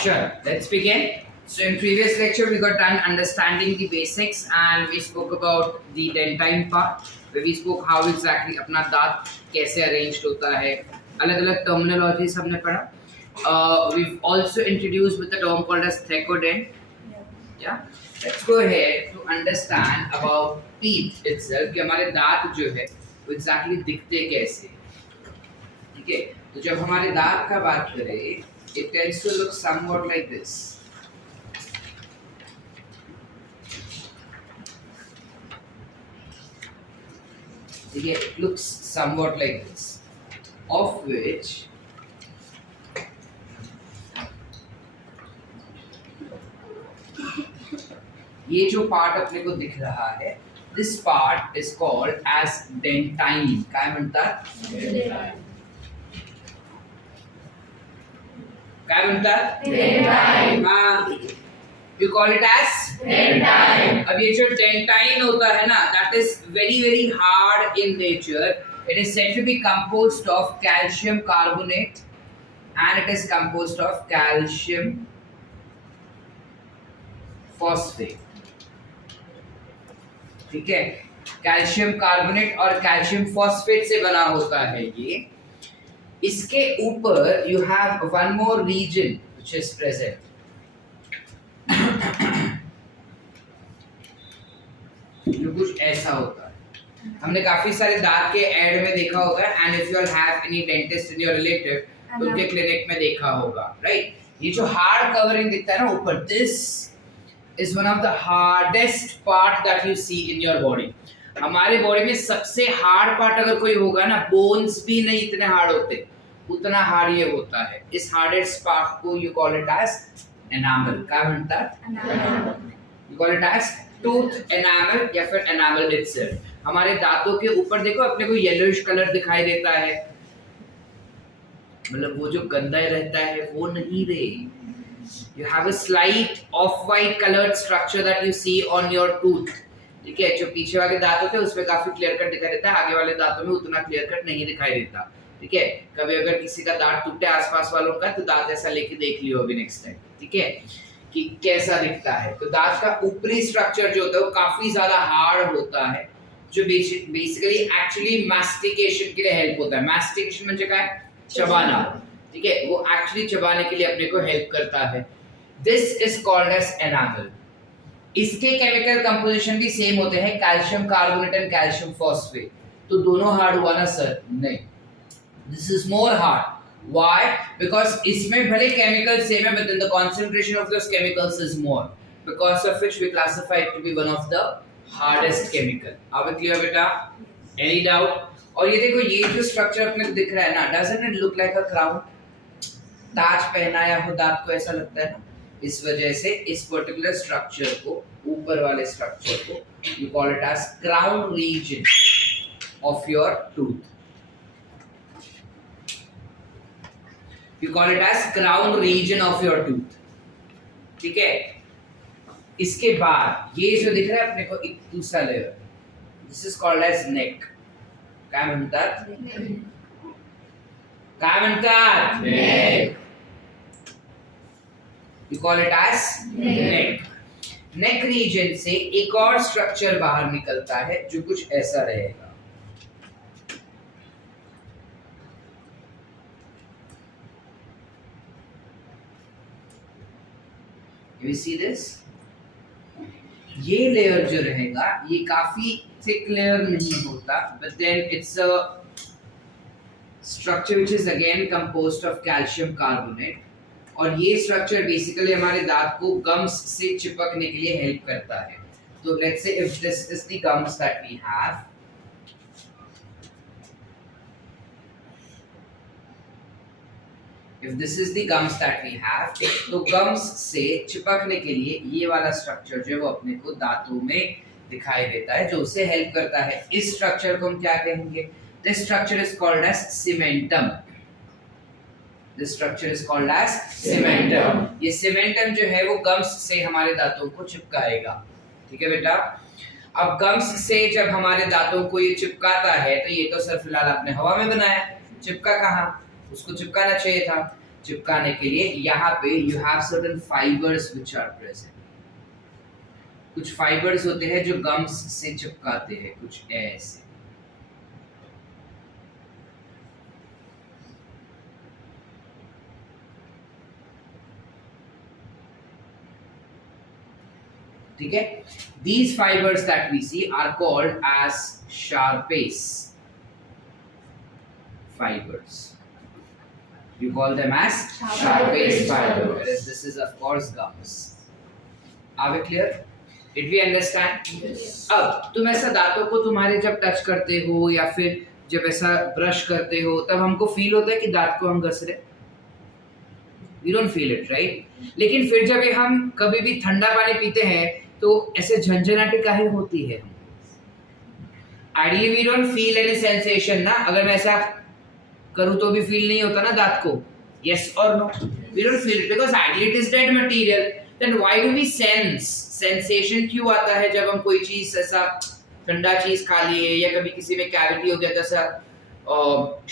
Sure, let's begin. So in previous lecture we got done understanding the basics and we spoke about the dentine part where we spoke how exactly अपना दांत कैसे arranged होता है, अलग-अलग terminologies हमने पढ़ा. We've also introduced with the term called as thecodent. Yeah. Let's go ahead to understand about teeth itself कि हमारे दांत जो है वो exactly दिखते कैसे. ठीक है, तो जब हमारे दांत का बात करें it tends to look somewhat like this. Okay, it looks somewhat like this, of which ये जो पार्ट अपने को दिख रहा है, this part is called as dentine. काय म्हणतात? काय म्हणतात? Dentine. हाँ, you call it as Dentine. अब ये जो dentine होता है ना, that is very very hard in nature. It is said to be composed of calcium carbonate and it is composed of calcium phosphate. ठीक है, कैल्शियम कार्बोनेट और calcium phosphate से बना होता है ये. इसके ऊपर you have one more region which is present. जो कुछ ऐसा होता है, हमने काफी सारे दांत के एड में देखा होगा and if you have any dentist in your relative तो उनके क्लिनिक में देखा होगा, राइट? ये जो हार्ड कवरिंग दिखता है ना ऊपर, this is one of the hardest part that you see in your body. हमारे बॉडी में सबसे हार्ड पार्ट अगर कोई होगा ना, बोन्स भी नहीं इतने हार्ड होते, उतना हार्ड ये होता है. इस हार्डेस्ट पार्ट को you call it as enamel. क्या म्हणतात? You call it as tooth enamel या फिर enamel itself. हमारे दांतों के ऊपर देखो अपने को येलोइश कलर दिखाई देता है, मतलब वो जो गंदा रहता है वो नहीं रे. You have a slight off-white colored structure that you see on your tooth. ठीक है, जो पीछे वाले दांत होते हैं उसमें काफी क्लियर कट दिखाई देता है, आगे वाले दांतों में उतना क्लियर कट नहीं दिखाई देता. ठीक है, कभी अगर किसी का दांत टूटे आसपास वालों का तो दांत ऐसा लेके देख लियो अभी नेक्स्ट टाइम. ठीक है, कि कैसा दिखता है. तो दांत का ऊपरी स्ट्रक्चर जो होता है वो काफी ज्यादा हार्ड होता है, जो बेसिकली एक्चुअली मास्टिकेशन के लिए हेल्प होता है. मास्टिकेशन म्हणजे काय? चबाना. ठीक है, वो एक्चुअली चबाने के लिए अपने को हेल्प करता है. This is called as enamel. इसके केमिकल कंपोजिशन भी सेम होते हैं, calcium carbonate and calcium phosphate. तो दोनों हार्ड हुआ ना सर? नहीं, this is more hard. Why? Because इसमें भले केमिकल सेम है but then the concentration of those chemicals is more, because of which we classify it to be one of the hardest chemical. अब clear बेटा? Any doubt? और ये देखो, ये जो स्ट्रक्चर अपने को दिख रहा है ना, doesn't it look like a crown? ताज पहनाया हो दांत को ऐसा लगता है ना. इस वजह से इस पर्टिकुलर स्ट्रक्चर को, ऊपर वाले स्ट्रक्चर को you call it as crown region of your tooth. You call it as crown region of your tooth. ठीक है, इसके बाद ये जो दिख रहा है अपने को एक दूसरा layer, this is called as neck. काय म्हणतात? काय म्हणतात? Neck. You call it as neck. Neck region से एक और स्ट्रक्चर बाहर निकलता है जो कुछ ऐसा रहेगा. You see this? ये लेयर जो रहेगा ये काफी थिक लेयर नहीं होता, but then it's a structure which is again composed of calcium carbonate. और ये स्ट्रक्चर बेसिकली हमारे दांत को गम्स से चिपकने के लिए हेल्प करता है. तो let's say if this is the gums that we have, if this is the gums that we have, तो gums से चिपकने के लिए ये वाला स्ट्रक्चर जो है वो अपने को दांतों में दिखाई देता है, जो उसे हेल्प करता है. इस स्ट्रक्चर को हम क्या कहेंगे? This structure is called as cementum. This structure is called as cementum. ये cementum जो है वो gums से हमारे दांतों को चिपकाएगा. ठीक है बेटा? अब gums से जब हमारे दांतों को ये चिपकाता है तो ये तो सर फिलहाल आपने हवा में बनाया, चिपका कहाँ? उसको चिपकाना चाहिए था. चिपकाने के लिए यहाँ पे you have certain fibres which are present. कुछ फाइबर्स होते हैं जो गम्स से चिपकाते हैं, कुछ ऐसे। ठीक है, these fibers that we see are called as Sharpes fibers. You call them as Sharpes fiber, whereas this is of course gums. Are we clear? Did we understand? अब तुम ऐसा दांतों को तुम्हारे जब टच करते हो या फिर जब ऐसा ब्रश करते हो तब हमको फील होता है कि दांत को हम घस रहे। We don't feel it, right? लेकिन फिर जब हम कभी भी ठंडा पानी पीते हैं तो ऐसे झंझनाहट काहे होती है? Ideally we don't feel any sensation ना, अगर मैं ऐसा करूँ तो भी फील नहीं होता ना दांत को, yes or no? We don't feel it because ideally it is dead material. Then why do we sense? Sensation क्यों आता है जब हम कोई चीज ऐसा ठंडा चीज खा लिए या कभी किसी में कैविटी हो गया जैसा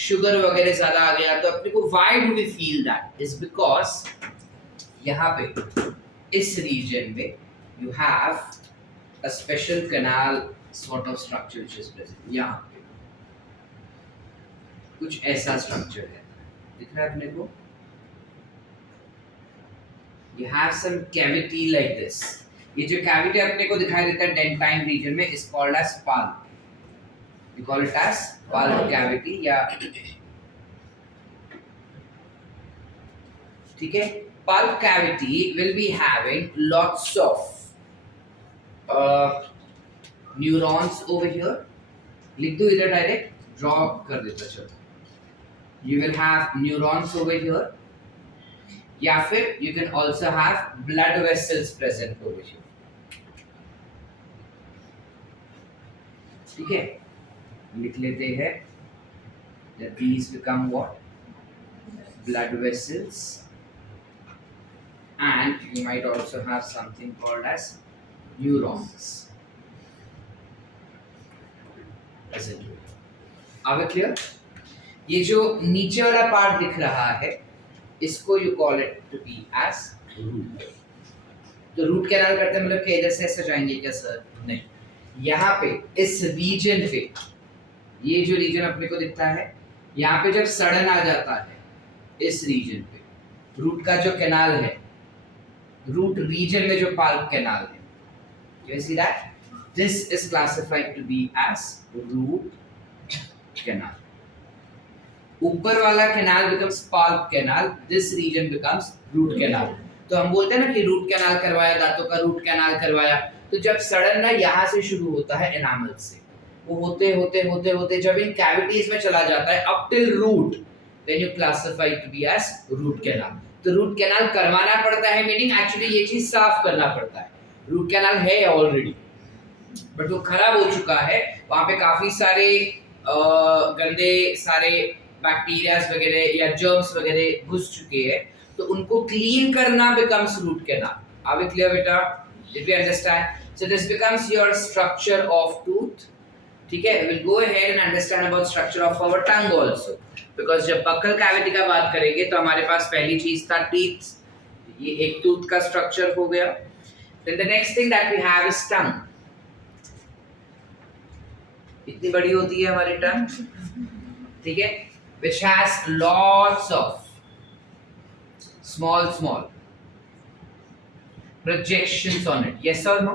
शुगर वगैरह ज्यादा आ गया तो अपने को why do we feel that? Is because यहाँ पे इस region में you have a special canal sort of structure which is present. यहाँ पे कुछ ऐसा structure है, दिख रहा है अपने को? You have some cavity like this. ये जो cavity अपने को दिखाई देता है dentine region में is called as pulp. You call it as pulp cavity या ठीक है? Pulp cavity will be having lots of neurons over here. लिख दो इधर डायरेक्ट, ड्रॉ कर देता चलो. You will have neurons over here. या फिर you can also have blood vessels present over here. ठीक है, लिख लेते हैं that these become what? Blood vessels, and you might also have something called as neurons present here. Are we clear? ये जो नीचे वाला पार्ट दिख रहा है इसको you call it to be as root. तो रूट कैनाल करते हैं मतलब कि इधर से ऐसे जाएंगे क्या सर? नहीं, यहाँ पे इस रीजन पे, ये जो रीजन अपने को दिखता है यहाँ पे जब सड़न आ जाता है इस रीजन पे रूट का जो कैनाल है, रूट रीजन में जो पल्प कैनाल है, you see that? This is classified to be as root canal. ऊपर वाला canal becomes pulp canal, this region becomes root canal. तो हम बोलते हैं ना कि रूट कैनाल करवाया, दांतों का रूट कैनाल करवाया, तो जब सड़न ना यहाँ से शुरू होता है एनामल से, वो होते होते होते होते जब इन कैविटीज में चला जाता है up till root, then you classify it to be as root canal. तो रूट कैनाल करवाना पड़ता है, मीनिंग एक्चुअली ये चीज साफ करना पड़ता है. रूट कैनाल है ऑलरेडी बट वो खराब हो चुका है, वहाँ पे काफी सारे गंदे सारे बैक्टीरियाज वगैरह या जर्म्स वगैरह घुस चुके हैं, तो उनको क्लीन करना becomes root canal. Are we clear बेटा? Did we understand? So this becomes your structure of tooth. ठीक है, we'll go ahead and understand about structure of our tongue also, because जब buccal cavity का बात करेंगे तो हमारे पास पहली चीज था teeth, ये एक tooth का structure हो गया. Then the next thing that we have is tongue. इतनी बड़ी होती है हमारी tongue, ठीक है, which has lots of small projections on it. Yes or no?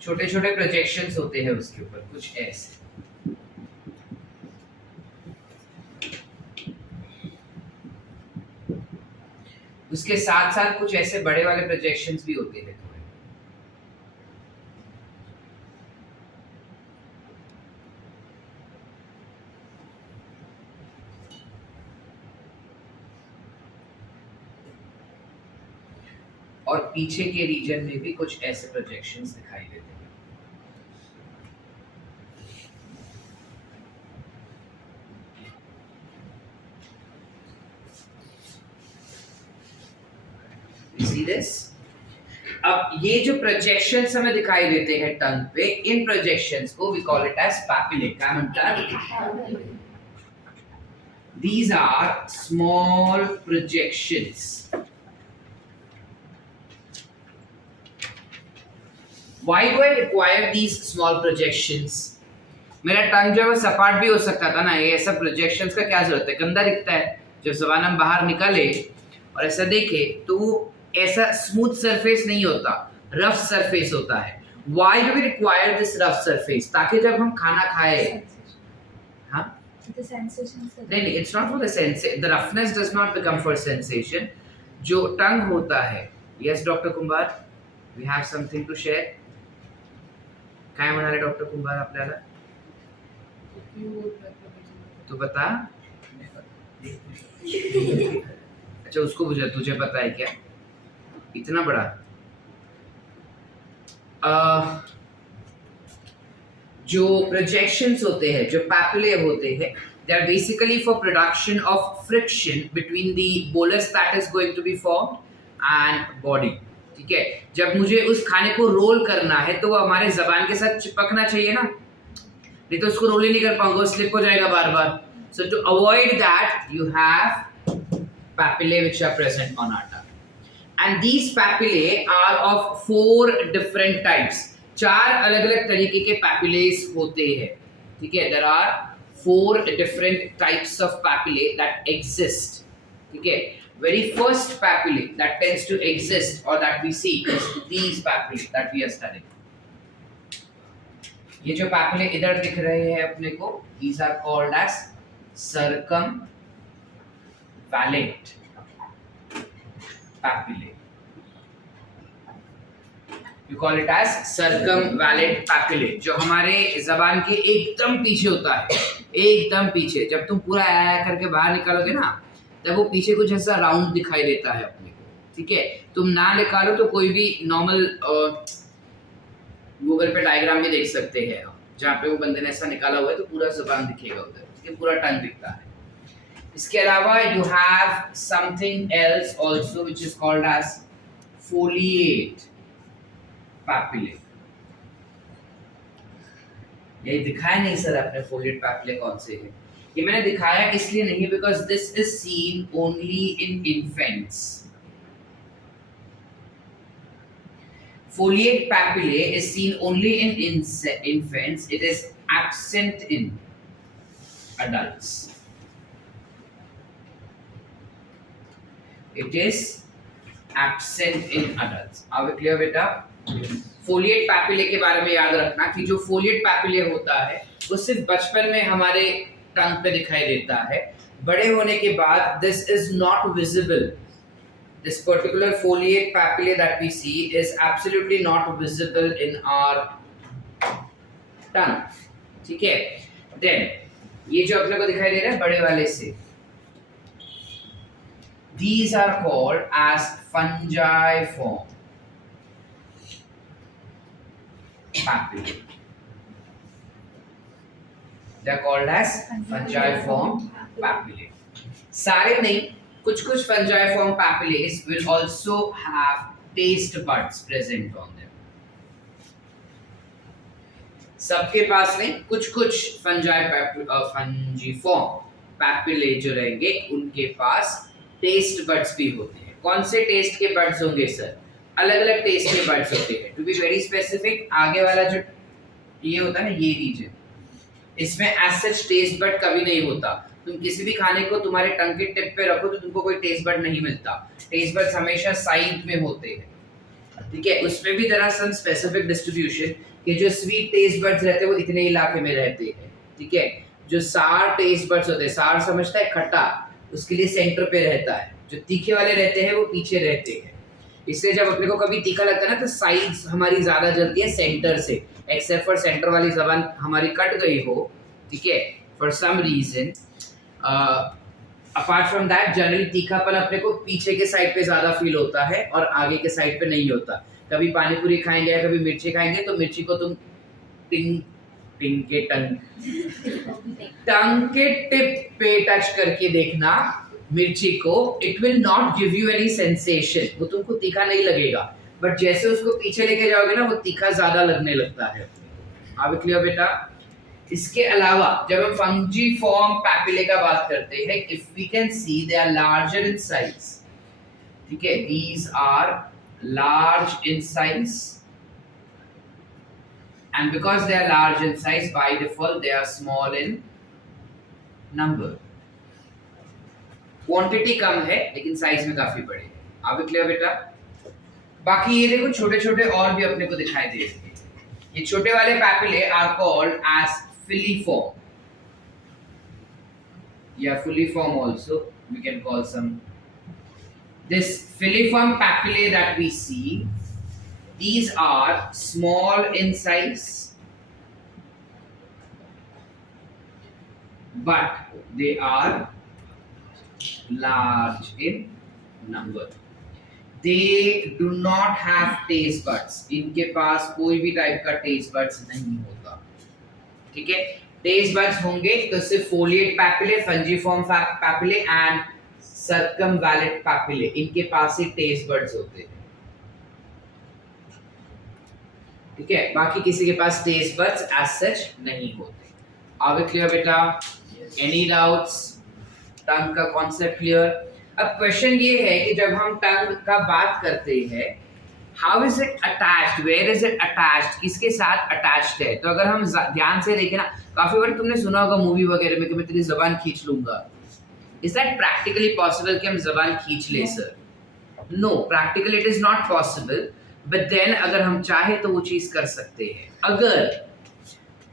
छोटे छोटे projections होते हैं उसके ऊपर, कुछ ऐसे. उसके साथ साथ कुछ ऐसे बड़े वाले projections भी होते हैं. और पीछे के रीजन में भी कुछ ऐसे प्रोजेक्शंस दिखाई देते हैं. You see this? अब ये जो प्रोजेक्शंस हमें दिखाई देते हैं टंग पे, इन प्रोजेक्शंस को we call it as papillae. क्या म्हणतात? These are small projections. Why do I require these small projections? मेरा टंग जो है वो सपाट भी हो सकता था ना, ये ऐसा प्रोजेक्शंस का क्या जरूरत है, गंदा दिखता है। जब जबान हम बाहर निकाले और ऐसा देखे तो वो ऐसा स्मूथ सरफेस नहीं होता, रफ सरफेस होता है। Why do we require this rough surface? ताकि जब हम खाना खाए, हाँ, The sensations. नहीं, it's not for the sensation. The roughness does not become for sensation. जो टंग होता है, yes, doctor Kumbhar, we have something to share. काय म्हणाले डॉक्टर कुंभार आपल्याला? तू बता। अच्छा, उसको पूछा, तुझे पता है क्या? इतना बड़ा जो प्रोजेक्शंस होते हैं, जो पैपिले होते हैं, they are basically for production of friction between the bolus that is going to be formed and body. ठीक है, जब मुझे उस खाने को रोल करना है तो वो हमारे जबान के साथ चिपकना चाहिए ना, नहीं तो उसको रोल ही नहीं कर पाऊंगा, वो स्लिप हो जाएगा बार बार। So to avoid that, you have papillae which are present on our tongue. And these papillae are of 4 different types. 4 अलग-अलग तरीके के papillae होते हैं, ठीक है। There are 4 different types of papillae that exist, ठीक है। Very first papillae that tends to exist or that we see is these papillae that we are studying. ये जो papillae इधर दिख रहे हैं अपने को, these are called as circumvallate papillae. You call it as circumvallate papillae, जो हमारे जबान के एकदम पीछे होता है, एकदम पीछे। जब तुम पूरा ऐ करके बाहर निकालोगे ना, तब वो पीछे कुछ ऐसा राउंड दिखाई देता है अपने को, ठीक है। तुम ना निकालो तो कोई भी नॉर्मल गूगल पे डायग्राम भी देख सकते हैं, जहाँ पे वो बंदे ने ऐसा निकाला हुआ है तो पूरा जबान दिखेगा उधर, ठीक है, पूरा टंग दिखता है। इसके अलावा you have something else also which is called as foliate papillae. ये दिखाया नहीं सर आपने foliate papillae कौन से है? ये मैंने दिखाया इसलिए नहीं because this is seen only in infants. Foliate papillae is seen only in infants. It is absent in adults. It is absent in adults. Are we clear बेटा? Foliate papillae के बारे में याद रखना कि जो foliate papillae होता है वो सिर्फ बचपन में हमारे टंग पे दिखाई देता है, बड़े होने के बाद this is not visible. This particular foliate papillae that we see is absolutely not visible in our tongue. ठीक है? Then ये जो अपने को दिखाई दे रहा है बड़े वाले से, these are called as fungiform papillae. They are called as fungiform papillae. सारे नहीं, कुछ fungiform papillae will also have taste buds present on them. सबके पास नहीं, कुछ fungiform papillae जो रहेंगे उनके पास टेस्ट बड्स भी होते हैं। कौन से टेस्ट के बड्स होंगे सर? अलग-अलग टेस्ट के बड्स होते हैं। टू बी वेरी स्पेसिफिक, आगे वाला जो ये होता है ना, ये रीजन, इसमें एज सच टेस्ट बड कभी नहीं होता। तुम किसी भी खाने को तुम्हारे टंग के टिप पे रखो तो तुमको कोई टेस्ट बड नहीं मिलता। टेस्ट बड्स हमेशा साइड में होते हैं, ठीक है। उसमें भी जरा सम स्पेसिफिक डिस्ट्रीब्यूशन कि जो स्वीट टेस्ट बड्स रहते हैं वो इतने इलाके में रहते हैं, ठीक है। जो सार टेस्ट बड्स होते हैं, सार समझता है खट्टा, उसके लिए सेंटर पे रहता है। जो तीखे वाले रहते हैं वो पीछे रहते हैं। इसलिए जब अपने को कभी तीखा लगता है ना तो साइड्स हमारी ज्यादा जलती है सेंटर से, एक्सेप्ट फॉर सेंटर वाली जबान हमारी कट गई हो, ठीक है, for some reason. Apart from that generally तीखापन अपने को पीछे के साइड पे ज्यादा फील होता है और आगे के साइड पे नहीं होता। कभी पानी पूरी खाएंगे या कभी मिर्ची खाएंगे तो मिर्ची को तुम टंग के टिप पे टच करके देखना मिर्ची को, it will not give you any sensation, वो तुमको तीखा नहीं लगेगा, बट जैसे उसको पीछे लेके जाओगे ना वो तीखा ज्यादा लगने लगता है। आप क्लियर बेटा? इसके अलावा जब हम फंजीफॉर्म पैपिले का बात करते हैं, if we can see they are larger in size, ठीक है, these are large in size, and because they are large in size, by default they are small in number. Quantity कम है लेकिन साइज में काफी बड़े हैं। आप क्लियर बेटा? बाकी ये देखो छोटे छोटे और भी अपने को दिखाई दे रहे हैं। ये छोटे वाले papillae are called as filiform. Yeah, filiform also we can call some. This filiform papillae that we see, these are small in size, but they are large in number. They do not have taste buds. इनके पास कोई भी type का taste buds नहीं होता, ठीक है। Taste buds होंगे तो सिर्फ foliate papillae, fungiform papillae and circumvallate papillae, इनके पास ही टेस्ट बड्स होते हैं, ठीक है। बाकी किसी के पास टेस्ट बड्स एज सच नहीं होते। आगे क्लियर बेटा? Any doubts? टंग का कॉन्सेप्ट क्लियर? अब क्वेश्चन ये है कि जब हम टंग का बात करते हैं, how is it attached, where is it attached, किसके साथ अटैच्ड है? तो अगर हम ध्यान से देखें ना, काफी बार तुमने सुना होगा मूवी वगैरह में कि मैं तेरी जबान खींच लूंगा। इज दैट प्रैक्टिकली पॉसिबल कि हम जबान खींच ले sir? No, practically it is not possible, but then अगर हम चाहे तो वो चीज कर सकते हैं।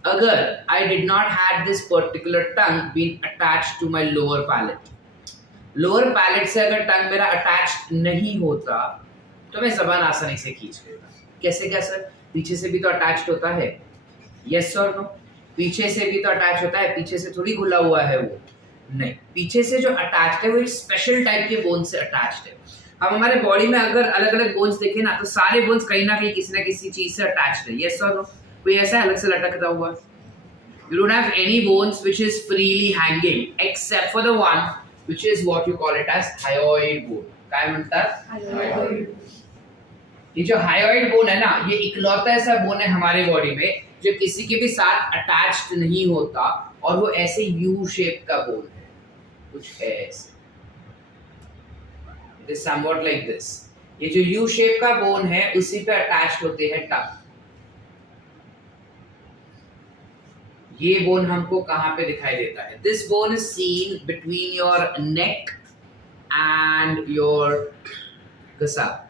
अगर I did not had this particular tongue been attached to my lower palate, lower palate से अगर टंग मेरा अटैच्ड नहीं होता तो मैं जबान आसानी से खींच लेता। कैसे क्या सर? पीछे से भी तो अटैच्ड होता है, यस और नो? पीछे से भी तो अटैच होता है, पीछे से थोड़ी खुला हुआ है वो, नहीं, पीछे से जो अटैच्ड है वो एक स्पेशल टाइप के बोन से अटैच्ड है। हम हमारे बॉडी में अगर अलग अलग बोन्स देखें ना, तो सारे बोन्स कहीं ना कहीं किसी ना किसी चीज से अटैच्ड है, यस और नो? कोई ऐसा अलग से लटकता हुआ? You don't have any bones which is freely hanging except for the one which is what you call it as hyoid bone. काय म्हणतात? Hyoid. ये जो हायोइड बोन है ना, ये इकलौता ऐसा बोन है हमारे बॉडी में जो किसी के भी साथ अटैच्ड नहीं होता, और वो ऐसे यू शेप का बोन है, कुछ ऐसे, it is somewhat like this. ये जो यू शेप का बोन है उसी पे अटैच्ड होते हैं टंग। ये बोन हमको कहां पे दिखाई देता है? This bone is seen between your neck and your गसा,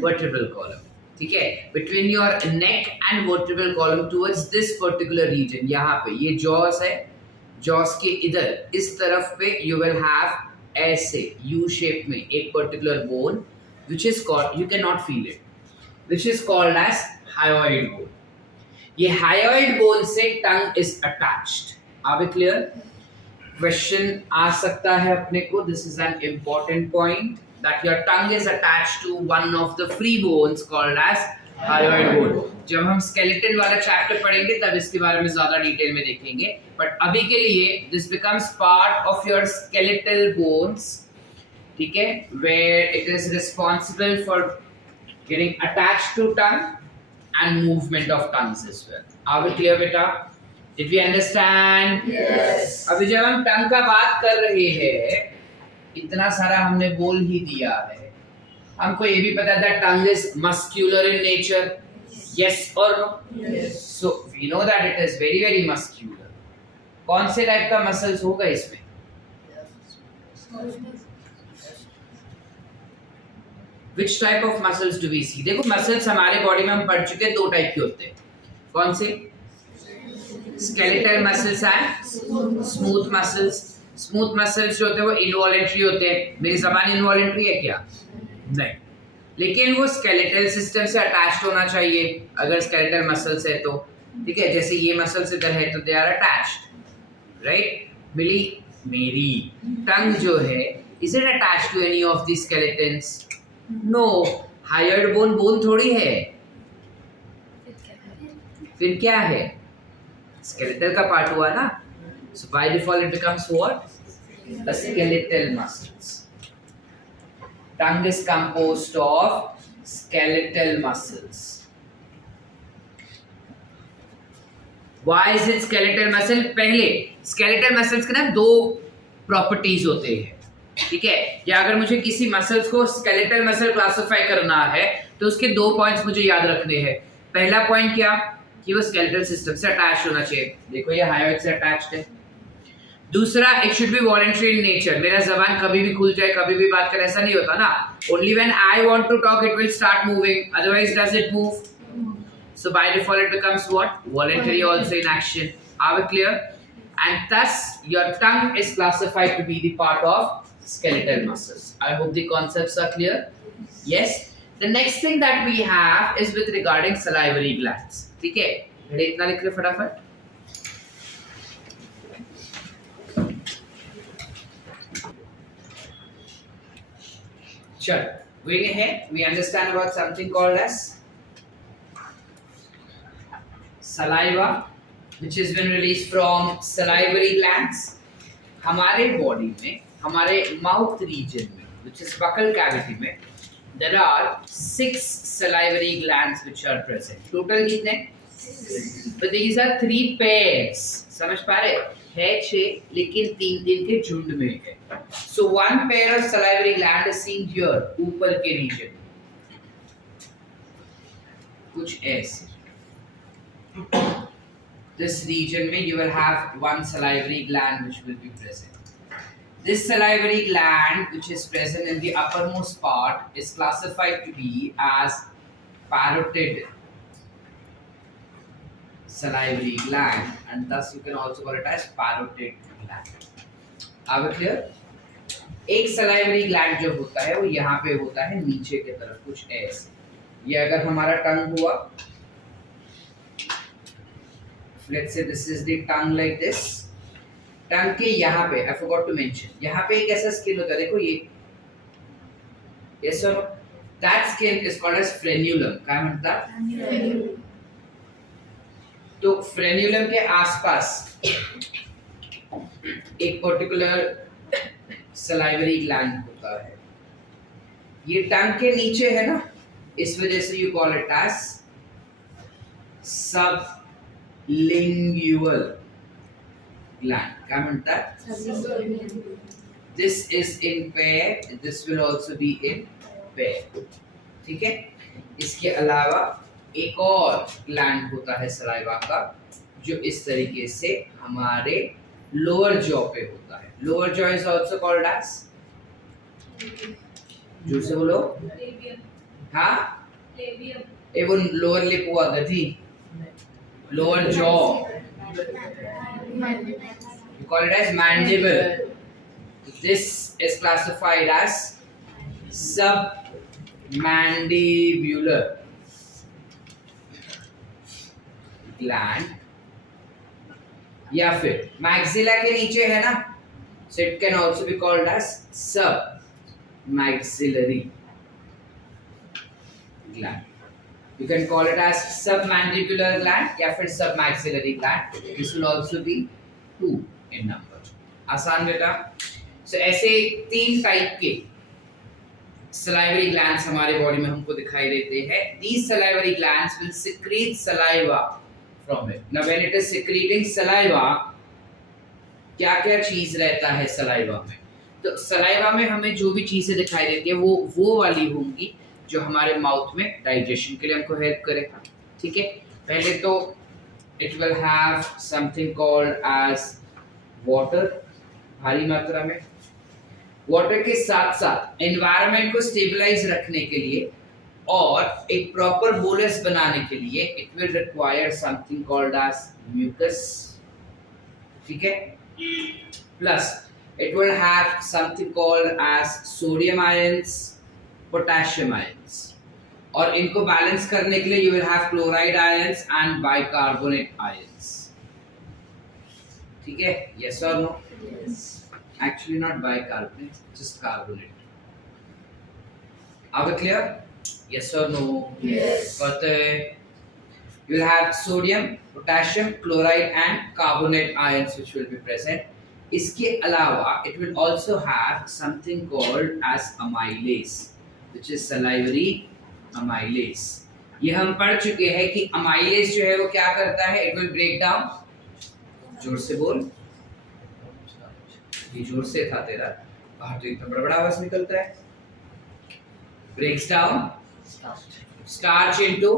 vertebral column, ठीक है, between your neck and vertebral column towards this particular region, यहाँ पे ये jaws है, jaws के इधर इस तरफ पे you will have ऐसे U shape में एक particular bone which is called, you cannot feel it, which is called as hyoid bone. ये hyoid bone से tongue is attached. Are we clear? Question आ सकता है अपने को, this is an important point, that your tongue is attached to one of the free bones called as hyoid bone. जब हम skeleton वाला chapter पढ़ेंगे तब इसके बारे में ज़्यादा डिटेल में देखेंगे, but अभी के लिए this becomes part of your skeletal bones, ठीक है, where it is responsible for getting attached to tongue and movement of tongues as well. Are we clear बेटा? Did we understand? Yes. अभी जब हम tongue का बात कर रहे हैं, इतना सारा हमने बोल ही दिया है, हमको ये भी पता था tongue is muscular in nature, yes और no? Yes. So we know that it is very very muscular. कौन से टाइप का मसल्स होगा इसमें? Which type of muscles do we see? देखो मसल्स हमारे बॉडी में हम पढ़ चुके हैं, दो टाइप के होते हैं। कौन से? Skeletal muscles and smooth muscles. Smooth muscles जो होते हैं वो इनवॉलेंट्री होते हैं। मेरी जबान इनवॉलेंट्री है क्या? नहीं, लेकिन वो स्केलेटल सिस्टम से अटैच्ड होना चाहिए अगर स्केलेटल मसल्स है तो, ठीक है। जैसे ये मसल्स इधर है तो दे आर अटैच्ड, राइट? मेरी टंग जो है, is it attached to any of the skeletons? No, hyoid bone थोड़ी है, फिर क्या है? स्केलेटल का पार्ट हुआ ना, so by default it becomes what? The skeletal muscles. Tongue is composed of skeletal muscles. Why is it skeletal muscle? पहले skeletal muscles के ना दो प्रॉपर्टीज होते हैं, ठीक है? या अगर मुझे किसी मसल्स को skeletal muscle क्लासिफाई करना है तो उसके दो पॉइंट्स मुझे याद रखने हैं। पहला पॉइंट क्या कि वो skeletal सिस्टम से अटैच होना चाहिए। देखो ये हायोइड से अटैच्ड है। दूसरा, it should be voluntary in nature. मेरा जबान कभी भी खुल जाए, कभी भी बात करे, ऐसा नहीं होता ना। Only when I want to talk it will start moving, otherwise does it move? So by default it becomes what? Voluntary also in action. Are we clear? And thus your tongue is classified to be the part of skeletal muscles. I hope the concepts are clear. Yes. The next thing that we have is with regarding salivary glands. ठीक है? मेरे इतना लिख ले फटाफट। Sure. Going ahead, we understand about something called as saliva, which has been released from salivary glands. हमारे body में, हमारे माउथ रीजन में, which is buccal cavity में, there are 6 salivary glands which are present. Total कितने? 6. But these are 3 pairs. समझ पा रहे? है 6 लेकिन 3 के झुंड में है. So one pair of salivary gland is seen here, ऊपर के रीजन. कुछ ऐसे. This region में you will have one salivary gland which will be present. This salivary gland which is present in the uppermost part is classified to be as parotid salivary gland, and thus you can also call it as parotid gland. Are we clear? एक salivary gland जो होता है वो यहाँ पे होता है नीचे की तरफ, कुछ ऐसे. ये अगर हमारा टंग हुआ, let's say this is the tongue like this. टंग के यहाँ पे I forgot to mention, यहाँ पे एक ऐसा स्किन होता है, देखो ये, yes or no? That skin is called as frenulum. क्या म्हणतात? तो फ्रेन्यूलम के आसपास एक पर्टिकुलर सलाइवरी ग्लैंड होता है. ये टंग के नीचे है ना, इस वजह से यू कॉल इट एज सब lingual gland. क्या म्हणतात? This is in pair, this will also be in pair. ठीक है? इसके अलावा एक और ग्लैंड होता है सलाइवा का जो इस तरीके से हमारे लोअर जॉ पे होता है. Lower jaw is also called as, जोर से बोलो. हाँ, ए वो लोअर लिप हुआ गधी, lower jaw, you call it as mandible. This is classified as submandibular gland, या फिर maxilla के नीचे है ना, so it can also be called as submaxillary gland. You can call it as submandibular gland या फिर submaxillary gland. This will also be 2 in number. आसान बेटा. So ऐसे 3 टाइप के salivary glands हमारे बॉडी में हमको दिखाई देते हैं. These salivary glands will secrete saliva from it. Now when it is secreting saliva, क्या क्या चीज रहता है saliva में? तो saliva में हमें जो भी चीजें दिखाई देती है वो वाली होंगी जो हमारे माउथ में डाइजेशन के लिए हमको हेल्प करेगा. ठीक है? पहले तो it will have something called as water, भारी मात्रा में. वाटर के साथ साथ एनवायरनमेंट को स्टेबलाइज रखने के लिए और एक प्रॉपर बोलस बनाने के लिए it will require something called as mucus. ठीक है? Plus it will have something called as sodium ions, potassium ions, और इनको बैलेंस करने के लिए you will have chloride ions and bicarbonate ions. ठीक है? यस और no? Actually not bicarbonate, just carbonate. Are we clear? Yes और no? Yes. But you will have sodium, potassium, chloride and carbonate ions which will be present. इसके अलावा it will also have something called as amylase, which is salivary amylase. ये हम पढ़ चुके हैं कि amylase जो है वो क्या करता है, इट विल ब्रेक डाउन, जोर से बोल, ये जोर से था तेरा, बाहर तो इतना बड़ा बड़ा आवाज निकलता है। ब्रेक्स डाउन स्टार्च इनटू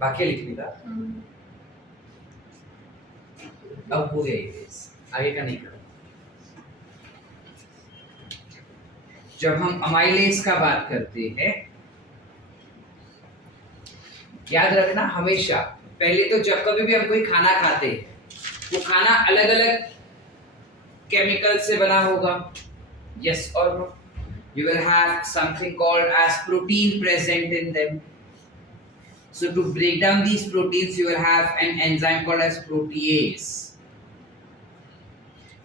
बाकी लिखने का अब हो गया ये, आगे का नहीं करो। जब हम अमाइलेज का बात करते हैं, याद रखना हमेशा, पहले तो जब कभी भी हम कोई खाना खाते हैं वो खाना अलग अलग केमिकल से बना होगा, यस और no. You will have something called as protein present in them. So to break down these proteins, you will have an enzyme called as protease.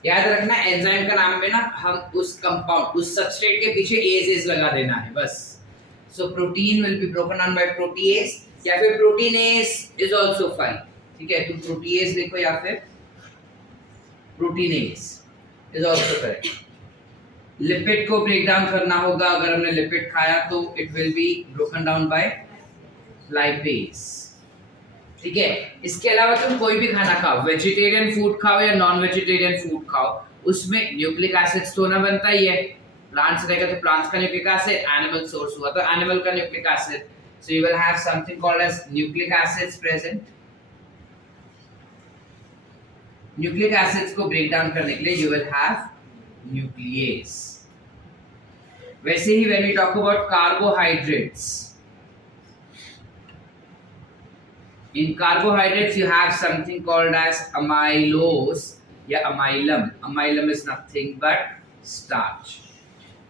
याद रखना एंजाइम का नाम में ना हम उस कंपाउंड, उस सबस्ट्रेट के पीछे एज लगा देना है बस। So protein will be broken down by protease, या फिर प्रोटीनेज इज आल्सो फाइन, ठीक है, तुम प्रोटीएज लिखो या फिर proteinase is also correct. Lipid को ब्रेक डाउन करना होगा, अगर हमने लिपिड खाया तो it will be broken down by lipase, ठीक है। इसके अलावा तुम कोई भी खाना खाओ, वेजिटेरियन फूड खाओ या नॉन वेजिटेरियन फूड खाओ, उसमें न्यूक्लिक एसिड्स तो ना बनता ही है। प्लांट्स रहेगा तो प्लांट्स का न्यूक्लिक एसिड, एनिमल सोर्स हुआ तो एनिमल का nucleic acid, so you will have something called as nucleic acids present. Nucleic acids को ब्रेक डाउन करने के लिए यू विल हैव न्यूक्लियेज। वैसे ही when we talk about carbohydrates, in carbohydrates you have something called as amylose या amylum. Amylum is nothing but starch.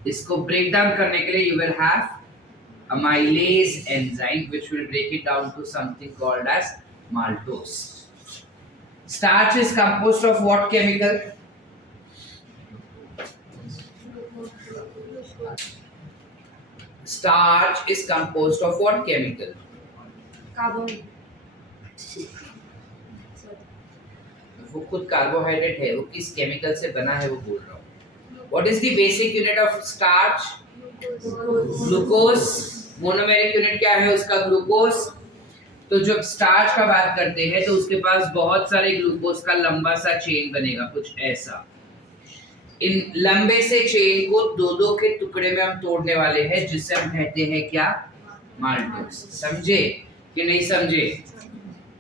इसको break down करने के लिए you will have amylase enzyme which will break it down to something called as maltose. Starch is composed of what chemical? Starch is composed of what chemical? Carbon. वो खुद carbohydrate है, वो किस chemical से बना है वो बोल रहा हूँ। What is the basic unit of starch? Glucose. Monomeric unit क्या है उसका? ग्लूकोज। तो जब स्टार्च का बात करते हैं तो उसके पास बहुत सारे ग्लूकोज का लंबा सा चेन बनेगा, कुछ ऐसा। इन लंबे से चेन को दो दो के टुकड़े में हम तोड़ने वाले हैं, जिसे हम कहते हैं क्या? माल्टोज। समझे कि नहीं समझे?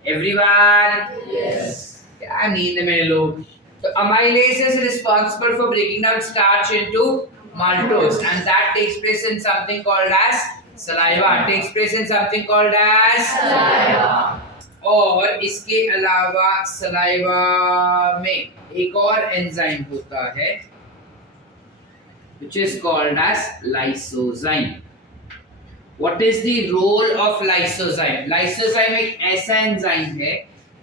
एवरीवन? Yes. क्या नींद में लोग? तो amylase is responsible for breaking down starch into maltose, and that takes place in something called as saliva. Takes place in something called as Saliva. और इसके अलावा सलाइवा में एक और एंजाइम होता है which is called as lysozyme. What is the role of lysozyme? Lysozyme एक ऐसा एंजाइम है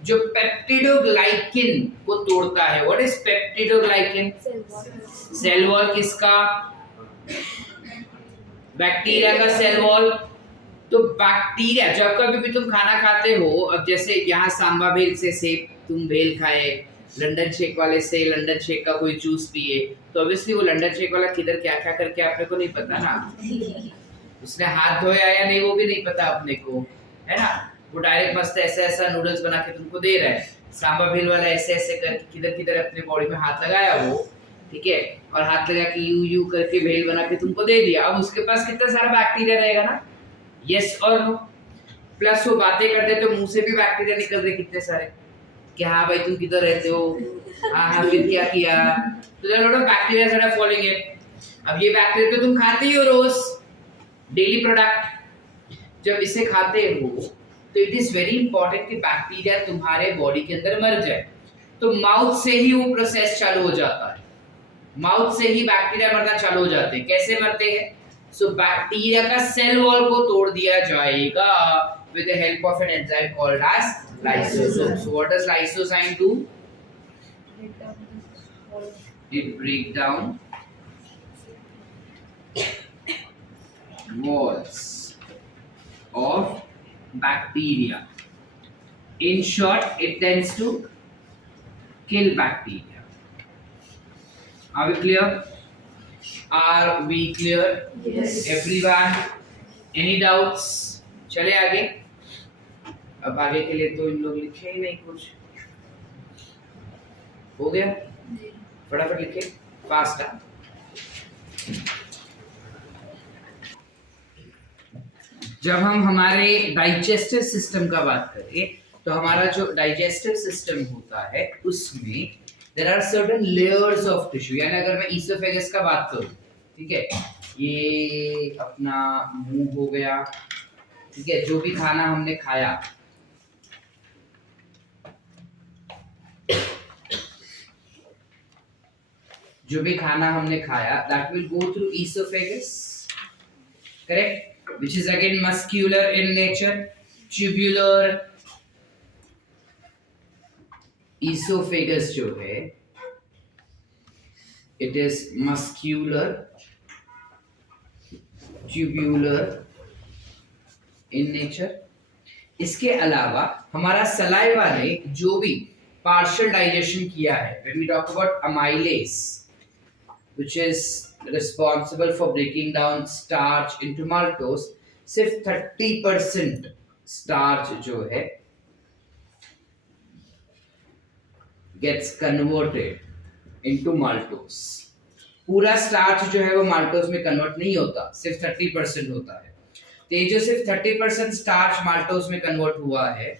जो पेप्टिडोग्लाइकिन को तोड़ता है। What is peptidoglycan? Cell wall किसका? बैक्टीरिया का सेल वॉल। तो बैक्टीरिया, जब कभी भी तुम खाना खाते हो, अब जैसे यहाँ सांबा भेल से सेब तुम भेल खाए, लंदन शेक वाले से लंदन शेक का कोई जूस पिए, तो ऑब्वियसली वो लंदन शेक वाला किधर क्या क्या करके आपने को नहीं पता ना, उसने हाथ धोया या नहीं वो भी नहीं पता अपने को, है ना। वो डायरेक्ट मस्त ऐसा ऐसा नूडल्स बना के तुमको दे रहा है। सांबा भेल वाला ऐसे ऐसे करके किधर किधर अपने बॉडी में हाथ लगाया वो, ठीक है, और हाथ लगा के यू यू करके भेल बना के तुमको दे दिया। अब उसके पास कितना सारा बैक्टीरिया रहेगा ना, यस और नो। प्लस वो बातें करते तो मुंह से भी बैक्टीरिया निकल रहे कितने सारे, कि हाँ भाई तुम किधर रहते हो, हाँ हाँ फिर क्या किया, तो lot of bacteria are following it. अब ये बैक्टीरिया तो तुम खाते ही हो रोज, डेली प्रोडक्ट। जब इसे खाते हो तो इट इज वेरी इंपॉर्टेंट कि बैक्टीरिया तुम्हारे बॉडी के अंदर मर जाए। तो माउथ से ही वो प्रोसेस चालू हो जाता है, माउथ से ही बैक्टीरिया मरना चालू हो जाते हैं। कैसे मरते हैं? सो बैक्टीरिया का सेल वॉल को तोड़ दिया जाएगा with the help of an enzyme called as lysosome. So what does lysozyme do? It break down walls of bacteria. In short, it tends to kill bacteria. Are we clear? Are we clear? Yes. Everyone? Any doubts? चले आगे. अब आगे के लिए तो इन लोग लिखे ही नहीं कुछ. हो गया? फटाफट लिखे. फास्ट है. जब हम हमारे डाइजेस्टिव सिस्टम का बात करें तो हमारा जो डाइजेस्टिव सिस्टम होता है उसमें there are certain layers of tissue. यानी अगर मैं ईसोफेगस का बात करूं, ठीक है, ये अपना मुंह हो गया, ठीक है, जो भी खाना हमने खाया, that will go through esophagus, correct, which is again muscular in nature. Tubular esophagus जो है, it is muscular, tubular in nature. इसके अलावा हमारा सलाइवा ने जो भी partial digestion किया है, when we talk about amylase, which is responsible for breaking down starch into maltose, सिर्फ 30% starch जो है gets converted into maltose. पूरा starch जो है वो maltose में convert नहीं होता, सिर्फ 30% होता है. तो ये जो सिर्फ 30% starch maltose में convert हुआ है,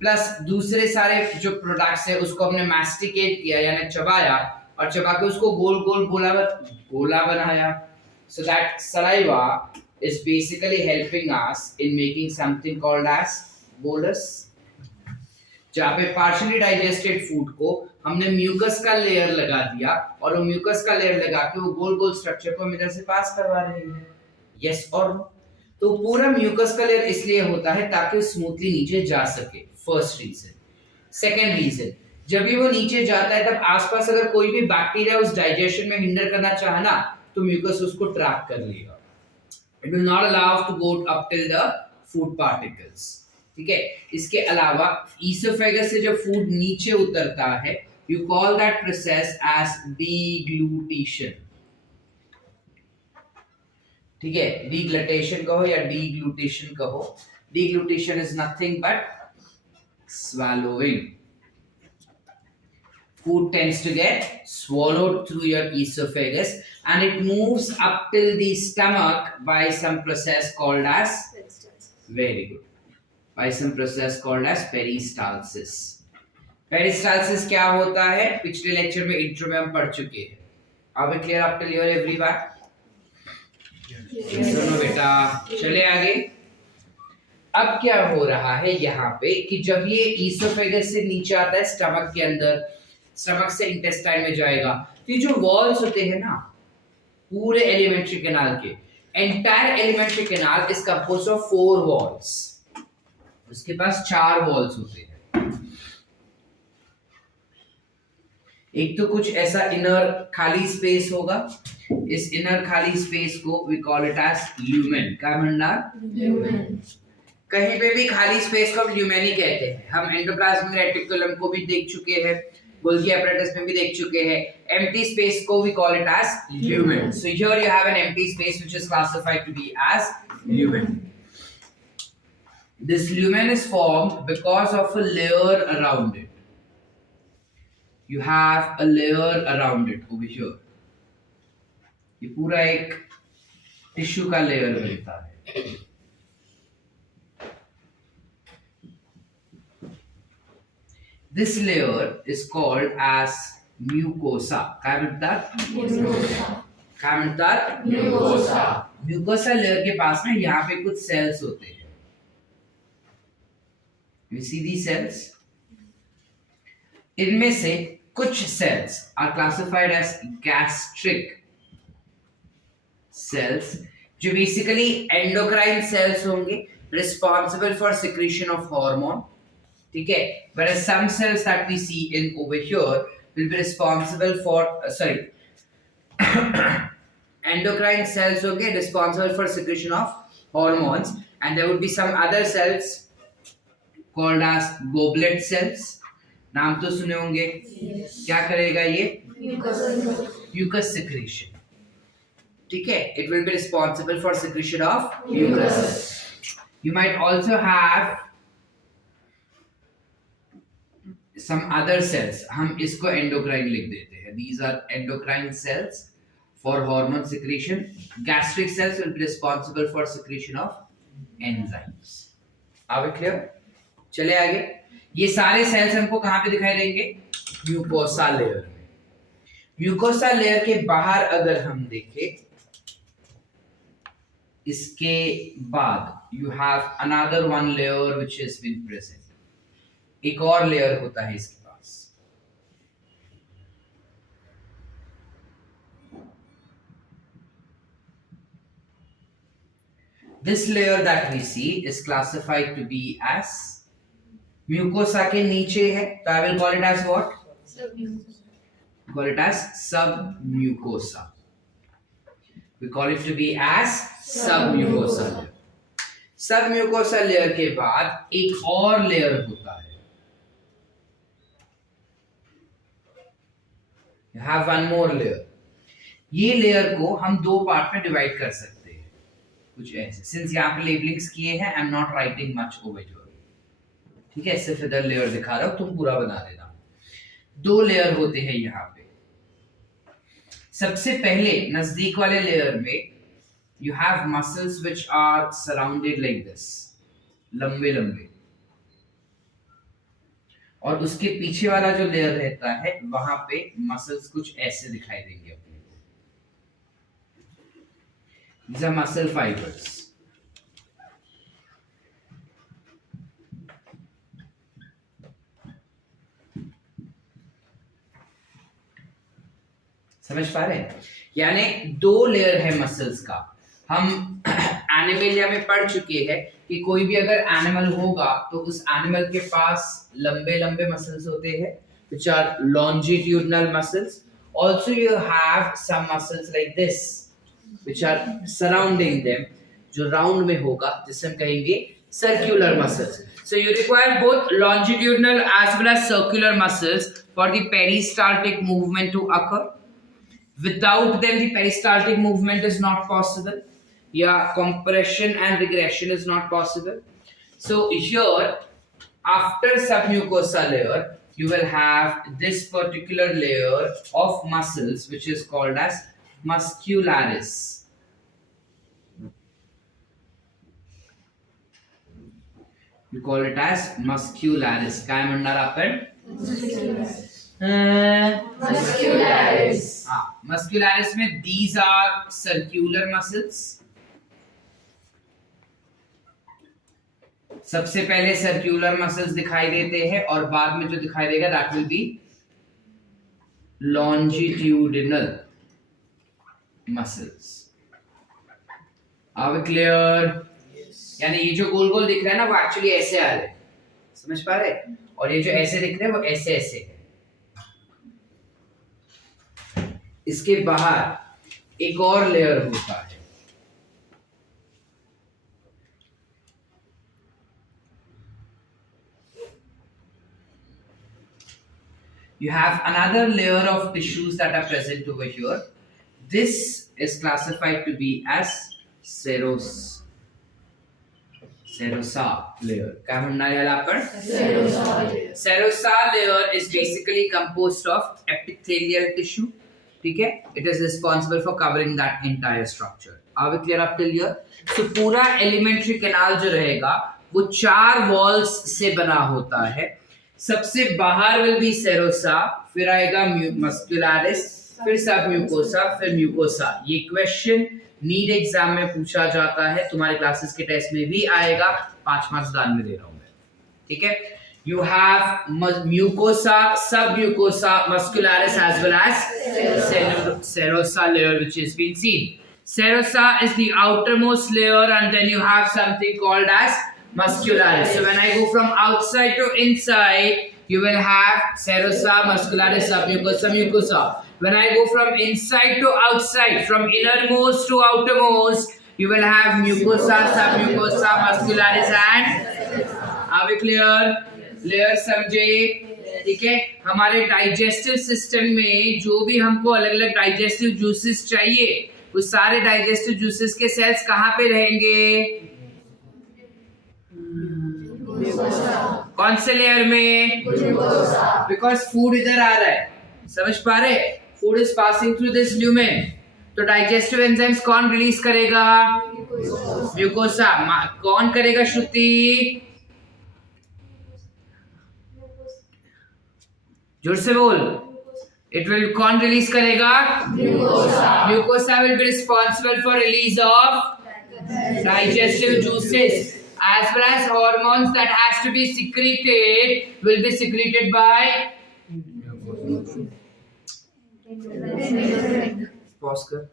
प्लस दूसरे सारे जो प्रोडक्ट्स है उसको हमने masticate किया यानी चबाया और चबा के उसको गोल गोल गोला बनाया. So that saliva is basically helping us in making something called as bolus. जहाँ पे partially digested food को हमने म्यूकस का लेयर लगा दिया और वो म्यूकस का लेयर लगा के वो गोल गोल स्ट्रक्चर को हम इधर से पास करवा रहे हैं. यस और नो? तो पूरा म्यूकस का लेयर इसलिए होता है ताकि स्मूथली नीचे जा सके. First reason. सेकेंड रीजन, जब भी वो नीचे जाता है तब आसपास अगर कोई भी बैक्टीरिया उस डाइजेशन में हिंडर करना चाहे ना तो म्यूकस उसको ट्रैप कर लेगा. It will not allow to go up till the food particles. ठीक है. इसके अलावा ईसोफेगस से जब फूड नीचे उतरता है you call that process as deglutition. ठीक है, डीग्लटेशन कहो या डीग्लूटेशन कहो. Deglutition is nothing but swallowing. Food tends to get swallowed through your esophagus and it moves up till the stomach by some process called as, very good, by some process called as peristalsis. Peristalsis क्या होता है पिछले lecture में intro में हम पढ़ चुके हैं. Are we clear up till here everyone? Yes or no बेटा? चले आगे. अब क्या हो रहा है यहाँ पे कि जब ये ईसोफेगस से नीचे आता है स्टमक के अंदर, स्टमक से इंटेस्टाइन में जाएगा, तो ये जो वॉल्स होते हैं ना पूरे एलिमेंट्री कैनाल के, entire alimentary canal is composed of 4 walls. उसके पास 4 वॉल्स होते हैं. एक तो कुछ ऐसा इनर खाली स्पेस होगा. इस इनर खाली स्पेस को we call it as lumen. क्या भंडार? ल्यूमेन. कहीं पे भी खाली स्पेस को हम ल्यूमेन ही कहते हैं. हम एंडोप्लाज्मिक रेटिकुलम को भी देख चुके हैं, गोल्गी apparatus में भी देख चुके हैं. एम्प्टी स्पेस को we call it as lumen. So here you have an empty space which is classified to be as lumen. This lumen is formed because of a layer around it. You have a layer around it over here. ये पूरा एक tissue का layer बनता है. This layer is called as mucosa. काय म्हणतात? काय म्हणतात? Mucosa. Mucosa layer के पास ना यहाँ पे कुछ cells होते हैं. You see these cells? इनमें से कुछ cells are classified as gastric cells, जो basically endocrine cells होंगे, responsible for secretion of hormone. ठीक है. Whereas some cells that we see in over here will be responsible for endocrine cells होंगे responsible for secretion of hormones, and there would be some other cells called as goblet cells. नाम तो सुने होंगे. क्या करेगा ये? Mucus secretion. ठीक है? It will be responsible for secretion of mucus. You might also have some other cells. हम इसको endocrine लिख देते हैं. These are endocrine cells for hormone secretion. Gastric cells will be responsible for secretion of enzymes. Are we clear? चले आगे. ये सारे sales हमको कहाँ पे दिखाई देंगे? म्यूकोसा लेयर में. म्यूकोसा लेयर के बाहर अगर हम देखें, इसके बाद you have another one layer which has been present. एक और लेयर होता है इसके पास. This layer that we see is classified to be as mucosa के नीचे है, तो I will call it as what? Call it as submucosa. We call it to be as submucosa layer. Submucosa layer के बाद एक और layer होता है. You have one more layer. ये लेयर को हम दो पार्ट में डिवाइड कर सकते हैं, कुछ ऐसे. सिंस यहाँ पे लेबलिंग्स किए हैं, I am not writing much over here. ठीक है, सिर्फ इधर लेयर दिखा रहा हूं, तुम पूरा बना देना. दो लेयर होते हैं यहाँ पे. सबसे पहले नजदीक वाले लेयर में you have muscles which are surrounded like this, लंबे लंबे. और उसके पीछे वाला जो लेयर रहता है वहां पे मसल्स कुछ ऐसे दिखाई देंगे अपने को. These are muscle fibers. समझ पा रहे हैं? यानी दो लेयर है मसल्स का. हम एनिमलिया में पढ़ चुके हैं कि कोई भी अगर एनिमल होगा तो उस एनिमल के पास लंबे लंबे मसल्स होते हैं, which are longitudinal muscles. Also you have some muscles like this which are surrounding them, जो राउंड में होगा, जिसे हम कहेंगे circular muscles. So you require both longitudinal as well as circular muscles for the peristaltic movement to occur. Without them, the peristaltic movement is not possible. Yeah, compression and regression is not possible. So here, after submucosa layer, you will have this particular layer of muscles, which is called as muscularis. You call it as muscularis. काय म्हणणार आपण? Muscularis. Muscularis में these are circular muscles. सबसे पहले circular muscles दिखाई देते हैं और बाद में जो दिखाई देगा that will be longitudinal muscles. Are we clear? यानी ये जो गोल गोल दिख रहा है ना वो एक्चुअली ऐसे आ रहे हैं, समझ पा रहे? और ये जो ऐसे दिख रहे हैं वो ऐसे ऐसे है. इसके बाहर एक और लेयर होता है. You have another layer of tissues that are present over here. This is classified to be as serosa layer. क्या म्हणणार याला आपण? Serosa layer is basically composed of epithelial tissue. ठीक है? It is responsible for covering that entire structure. Are we clear up till here? So पूरा elementary canal जो रहेगा वो 4 walls से बना होता है. सबसे बाहर विल बी सेरोसा, फिर आएगा मस्कुलारिस, फिर सब म्यूकोसा, फिर म्यूकोसा. ये क्वेश्चन नीट एग्जाम में पूछा जाता है, तुम्हारे क्लासेस के टेस्ट में भी आएगा. 5 मार्क्स दान में दे रहा हूं मैं. ठीक है? You have mucosa, submucosa, muscularis as well as serosa layer which has been seen. Serosa is the outermost layer and then you have something called as muscularis. So when I go from outside to inside, you will have serosa, muscularis, submucosa, mucosa. When I go from inside to outside, from innermost to outermost, you will have mucosa, submucosa, muscularis and are we clear? Layer समझे? ठीक है, हमारे digestive system में जो भी हमको अलग अलग डाइजेस्टिव जूसेस चाहिए, वो सारे डाइजेस्टिव जूसेस के सेल्स कहाँ पे रहेंगे? कौन से लेयर में? बिकॉज फूड इधर आ रहा है, समझ पा रहे? Food is passing through this lumen, तो डाइजेस्टिव एंजाइम्स कौन रिलीज करेगा? म्यूकोसा। कौन करेगा श्रुति? जोर से बोल। इट विल कौन रिलीज करेगा? Mucosa will be responsible for release of digestive juices as well as hormones that has to be secreted will be secreted by pause कर